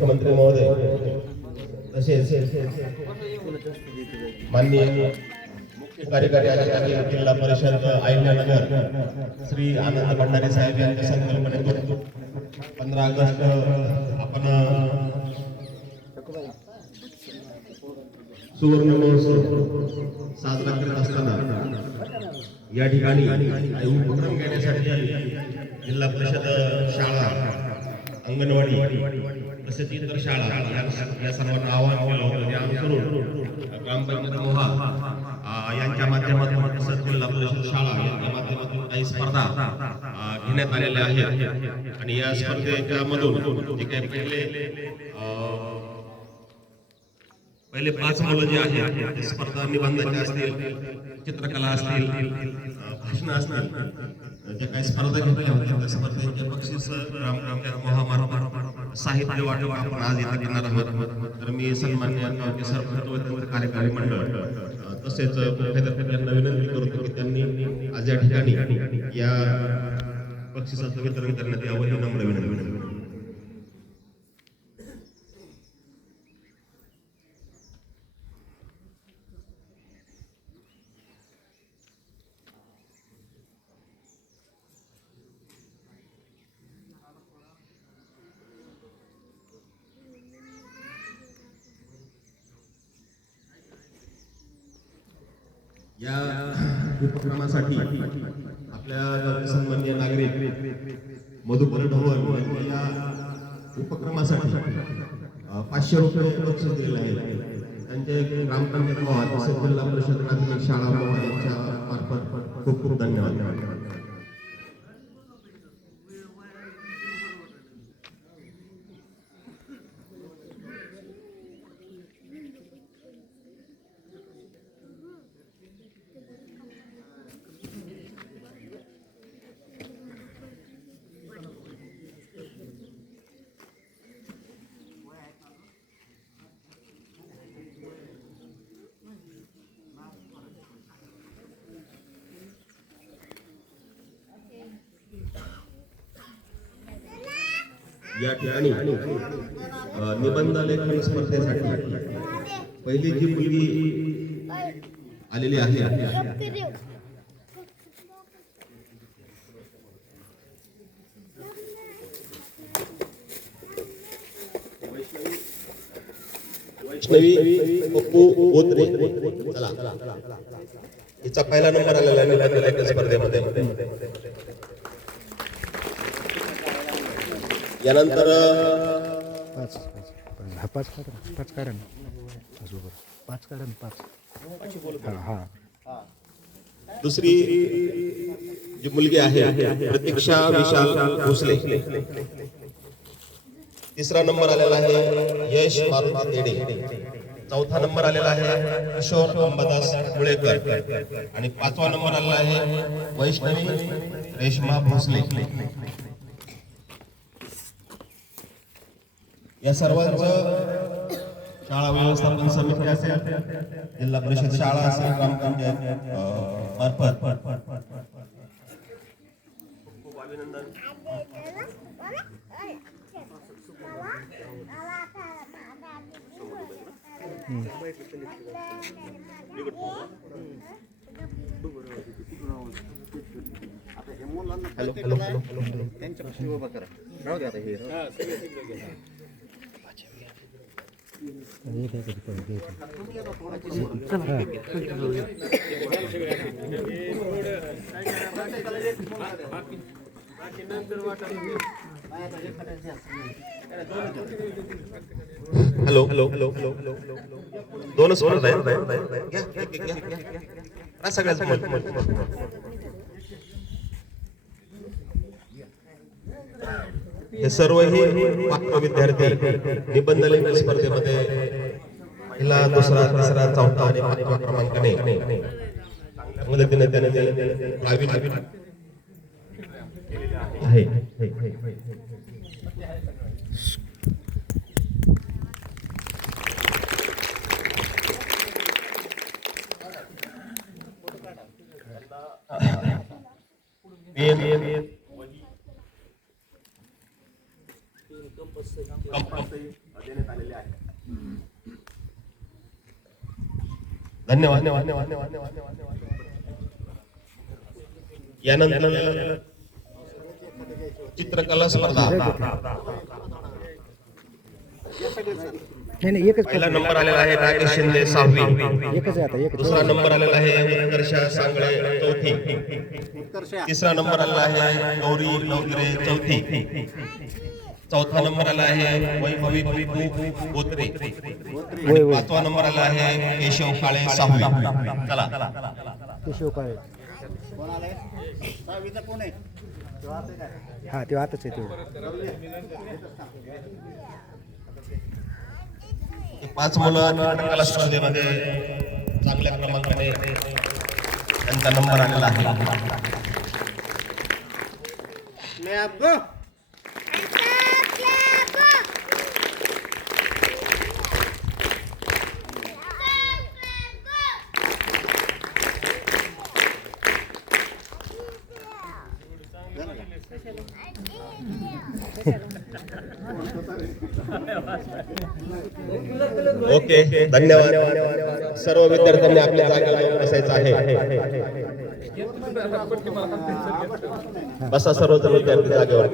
मुख्यमंत्री महोदय तसेच माननीय कार्यकारी अधिकारी जिल्हा परिषद अहिल्यानगर श्री आनंद भंडारे साहेब यांच्या संकल्पनेतून 15 ऑगस्ट आपण सुवर्ण महोत्सव साजरा करत असताना या ठिकाणी उपक्रम घेण्यासाठी जिल्हा परिषद शाळा, अंगणवाडी तसेच इतर शाळा या सर्वांना आवाहन केलं होतं. ते अनुसरून ग्रामपंचायत मोहा यांच्या माध्यमातून तसंच जिल्हा परिषद शाळा यांच्या माध्यमातून काही स्पर्धा घेण्यात आलेल्या आहेत आणि या स्पर्धेच्या मधून जे काही पहिले 5 मुलं जे आहेत ते स्पर्धा निबंधाचे असतील, चित्रकला असतील, भाषण असतील, जे काही स्पर्धा घेतल्या होत्या त्या स्पर्धेचे बक्षीस ग्रामपंचायत मोहामार्फत साहित्य वाटप आपण आज इथे करणार आहोत. तर मी सन्माननीय सरपंच व त्यांचे कार्यकारी मंडळ तसेच मुख्याध्यापकांना विनंती करतो की त्यांनी आज या ठिकाणी या बक्षिसाचं वितरण करण्यात यावं ही नम्र विनंती. या उपक्रमासाठी आपल्या सन्माननीय नागरिक मधुकर ढवळ या उपक्रमासाठी 500 रुपये बक्षीस दिलेले आहे. त्यांचे ग्रामपंचायत मोहा तसेच जिल्हा परिषद प्राथमिक शाळा मोहा यांच्या मार्फत खूप खूप धन्यवाद. या ठिकाणी निबंध लेखन स्पर्धेसाठी पहिली जी मुलगी आलेली आहे वैष्णवी पप्पू गोत्रे. चला, हिचा पहिला नंबर आलेला आहे निबंध लेखन स्पर्धेमध्ये. यानंतर पाच कारण दुसरी जी मुलगी आहे प्रतीक्षा विशाल भोसले. तिसरा नंबर आलेला आहे यश मारुती तेडे. चौथा नंबर आलेला आहे किशोर अंबादास कुळेकर आणि 5वा नंबर आलेला आहे वैष्णवी रेश्मा भोसले. या सर्वांचं शाळा व्यवस्थापन समिती असेल, जिल्हा परिषद शाळा असेल, ग्रामपंचायत मार्फत खूप अभिनंदन. हॅलो हॅलो हॅलो त्यांच्यापाशी उभा करा. राहू द्या आता हे hello hello hello hello hello 2 स्पर्धा आहेत सगळ्यात. हे सर्व हे पात्र विद्यार्थी निबंध लेखन स्पर्धेमध्ये पहिला, दुसरा, तिसरा, चौथा आणि 5वा क्रमांकाने मदतीने त्याने आहे. कंपल्सरी देण्यात आलेले आहे. धन्यवाद. यानंतर चित्रकला स्पर्धा. नाही एकच पहिला नंबर आलेला आहे राकेश शिंदे 6वी. एकच आहे आता एक. दुसरा नंबर आलेला आहे उत्कर्षा सांगळे 4थी. तिसरा नंबर आलेला आहे गौरी नवगिरे 4थी. चौथा नंबर आला आहे वैभवी दीपू बोत्रे. पाचवा नंबर आला आहे केशव काळे 6वी. चला केशव काळे. हा ते आताच आहे हे 5 मुलं चित्रकला स्पर्धेमध्ये चांगल्या क्रमांकाने त्यांचा नंबर आलेला आहे. ओके, धन्यवाद. सर्व विद्यार्थ्यांनी आपल्या जागेवर येऊन बसायचं आहे. बसा सर्वजण विद्यार्थी जागेवर.